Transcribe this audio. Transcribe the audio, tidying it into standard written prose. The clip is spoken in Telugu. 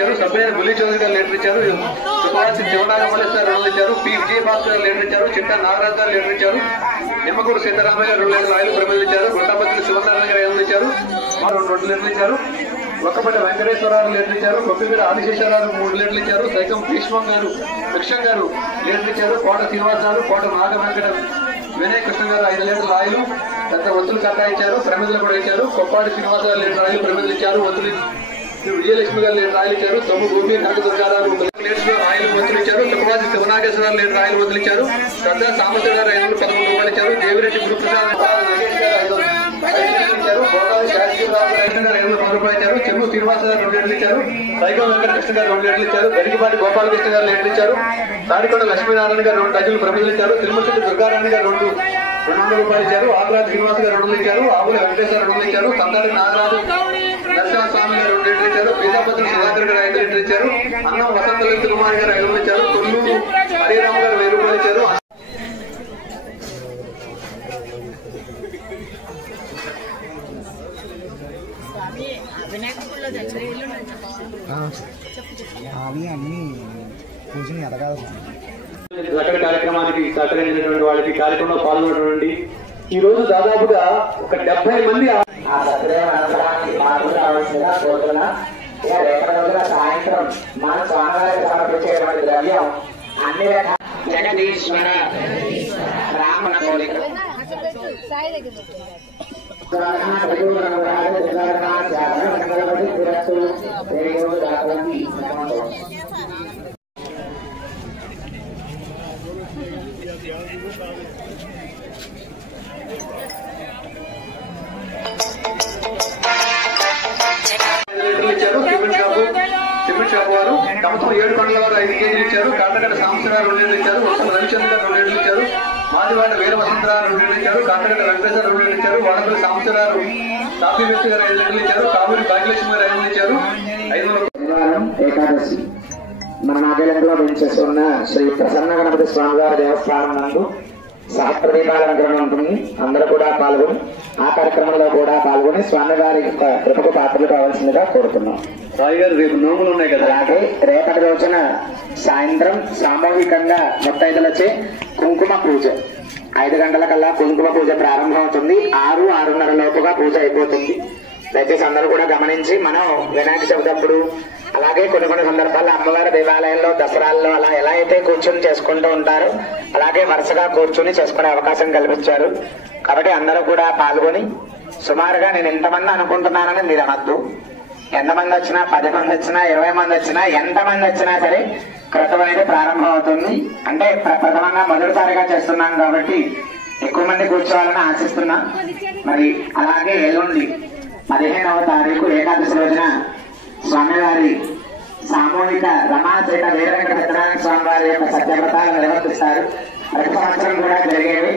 ఇచ్చారు. సభ్యులు బుల్లి చౌదరి గారు లీటర్ ఇచ్చారు. సుభాష్ శివనాగమల్లేశ్వర గారు 2 ఇచ్చారు. పి విజయభాస్కర్ గారు లీటర్ ఇచ్చారు. చిట్టా నాగరాజు గారు లీటర్ ఇచ్చారు. నిమ్మకూరు సీతారామయ్య గారు 2 లీటర్ల ఆయిల్ ప్రమిదించారు. గుంటాపత్రి శివనారాయణ గారు 5 ఇచ్చారు. 2 లీటర్లు ఇచ్చారు. ఒక్కపల్లి వెంకటేశ్వరరావు లీటర్ ఇచ్చారు. కొప్పిపేట ఆదిశేషరావు 3 లీటర్లు ఇచ్చారు. సైకం భీష్మం గారు భిక్షం గారు లీటర్ ఇచ్చారు. కోట శ్రీనివాసరావు, కోట నాగ వెంకట వినయ్ కృష్ణ గారు 5 లీటర్ల ఆయిల్ పెద్ద ఒత్తులు కట్ట ఇచ్చారు. ప్రమిదలు కూడా ఇచ్చారు. కొప్పాటి శ్రీనివాసరావు లీటర్ ఆయిల్ ప్రమిదలు ఇచ్చారు. ఒత్తులు విజయలక్ష్మి గారు లీటర్ ఆయిల్ ఇచ్చారు. తమ్ము భూమి కనకదుర్గారావు 2 లీటర్లు ఆయిల్ ఒత్తులు ఇచ్చారు. తుప్పవాసి శివనాగేశ్వరరావు లీటర్ ఆయిల్ ఒత్తులు ఇచ్చారు. శ్రద్ధ సామర్థ్య గారు 513 రూపాయలు ఇచ్చారు. దేవిరెడ్డి గురుప్రసాద్ ఇచ్చారు. గోదావరి శాస్త్రీరావు గారు 510 రూపాయలు ఇచ్చారు. చెల్లు శ్రీనివాసరావు 2 లీటర్లు ఇచ్చారు. సైకం వెంకటకృష్ణ గారు 2 లీటర్లు ఇచ్చారు. గరికపాటి గోపాలకృష్ణ గారు లీటర్ ఇచ్చారు. తాడికొండ లక్ష్మీనారాయణ గారు 2 డజన్లు ప్రమిదలు ఇచ్చారు. తిరుమల దుర్గారాణి గారు 200 రూపాయలు ఇచ్చారు. ఆకురాజు శ్రీనివాస్ గారు 200 ఇచ్చారు. ఆవుల వెంకటేశ్వర 200 ఇచ్చారు. సంతాడి నాగరాజు నరసింహస్వామి గారు 2 లీటర్లు ఇచ్చారు. పీతాపత్రి సుధాకర్ గారు 5 లీటర్లు ఇచ్చారు. అన్నం వసంత లలిత కుమార్ గారు 500 ఇచ్చారు. కొల్లూరు హరిరామ గారు 1000 రూపాయలు ఇచ్చారు. రకరకాల కార్యక్రమానికి సహకరించినటువంటి వాళ్ళకి కార్యక్రమంలో పాల్గొన్నటువంటి ఈ రోజు దాదాపుగా ఒక 70 మంది సాయంత్రం మన స్వామివారికి సమర్పించేటువంటి ద్రవ్యం అన్ని జగదీశ్వర రామణ కోరిక సిమెంట్ షాపు వారు కమతం 7 కొండల వారు 5 కేజీలు ఇచ్చారు. కాటగడ్డ సాంబశివరావు 2 లీటర్లు ఇచ్చారు. ఉత్తమ రవిచంద్ర 2 లీటర్లు ఇచ్చారు. మాదివాడ వీర వసంతరావు 2 లీటర్లు ఇచ్చారు. కాటగడ్డ వెంకటేశ్వర 2 లీటర్లు ఇచ్చారు. వాడపల్లి సాంబశివరావు కాఫీ వ్యక్తి గారు 5 లీటర్లు ఇచ్చారు. కావూరి భాగ్యలక్ష్మి గారు 5 ఇచ్చారు. 500 ఏకాదశి మన నాగేలంలో వేయించేస్తున్న శ్రీ ప్రసన్న గణపతి స్వామివారి దేవస్థానం నందు సహప్రదీపాలంకరణ ఉంటుంది. అందరూ కూడా పాల్గొని ఆ కార్యక్రమంలో కూడా పాల్గొని స్వామివారి కృపకు పాత్రలు కావాల్సిందిగా కోరుతున్నాం. సాయి గారు రేపు నోములు ఉన్నాయి కదా. అలాగే రేపటి రోజున సాయంత్రం సామూహికంగా ముత్తైదులచే కుంకుమ పూజ 5 గంటలకల్లా కుంకుమ పూజ ప్రారంభమవుతుంది. 6-6:30 లోపుగా పూజ అయిపోతుంది. దయచేసి అందరూ కూడా గమనించి మనం వినాయక చవితి అప్పుడు అలాగే కొన్ని సందర్భాల్లో అమ్మవారి దేవాలయంలో దసరాల్లో అలా ఎలా అయితే కూర్చుని చేసుకుంటూ ఉంటారో అలాగే వరుసగా కూర్చుని చేసుకునే అవకాశం కల్పించారు. కాబట్టి అందరూ కూడా పాల్గొని సుమారుగా నేను ఎంతమంది అనుకుంటున్నానని మీరు అనొద్దు. ఎంతమంది వచ్చినా 10 మంది వచ్చినా 20 మంది వచ్చినా ఎంతమంది వచ్చినా సరే క్రతం అనేది ప్రారంభం అవుతుంది. అంటే ప్రథమంగా మొదటిసారిగా చేస్తున్నాం కాబట్టి ఎక్కువ మంది కూర్చోవాలని ఆశిస్తున్నా. మరి అలాగే ఎల్లుండి 15వ తారీఖు ఏకాదశి రోజున స్వామివారి సామూహిక రమాచేట వీర వెంకట సత్యనారాయణ స్వామి వారి యొక్క సత్యవ్రతాలు నిర్వర్తిస్తారు. ప్రతి సంవత్సరం కూడా జరిగేవి.